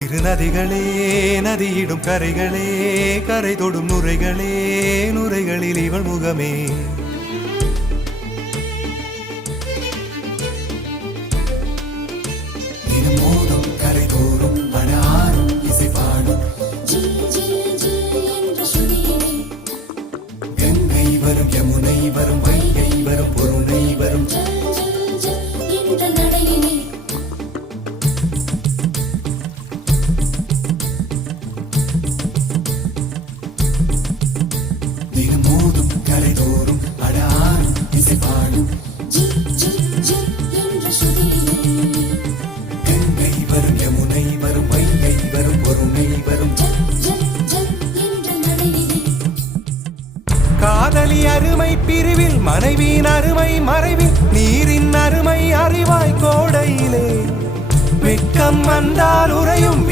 நதிகளே நதியிடும் கரைகளே கரை தொடும் நுரைகளே நுரைகளில் இவள் முகமே மோதும் கரை தோறும் படாரும் இசை பாடும் கங்கை வரும் யமுனை வரும் வைகை வரும் பொருணை வரும் மோதும் கரை தோறும் படாரும் இசை பாடும் கங்கை வரும் யமுனை வரும் வைகை வரும் பொருணை வரும் காதலி அருமை பிரிவில் மனைவியின் அருமை மறைவில் நீரின் அருமை அறிவாய் கோடையிலே வெட்கம் வந்தால் உறையும்